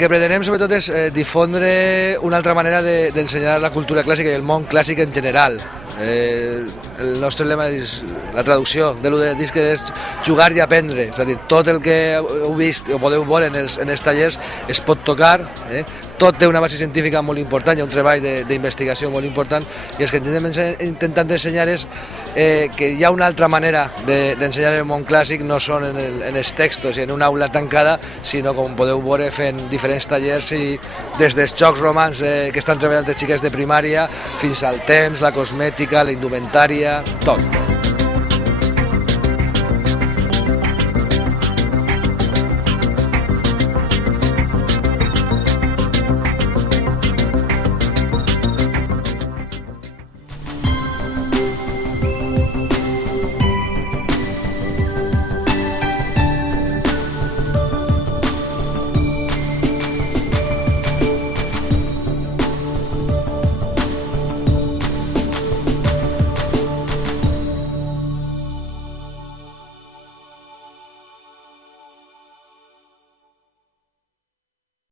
que pretenem sobretot és difondre una altra manera d'ensenyar la cultura clàssica i el món clàssic en general. El nostre lema és la traducció de l'U de disc és jugar i aprendre, és a dir, tot el que heu vist o podeu veure en els tallers es pot tocar, tot té una base científica molt important, hi ha un treball d'investigació molt important i el que intentem ensenyar és que hi ha una altra manera d'ensenyar el món clàssic, no són en els textos i en una aula tancada, sinó com podeu veure fent diferents tallers i des dels jocs romans que estan treballant les xiques de primària fins al temps, la cosmètica, la indumentària, tot.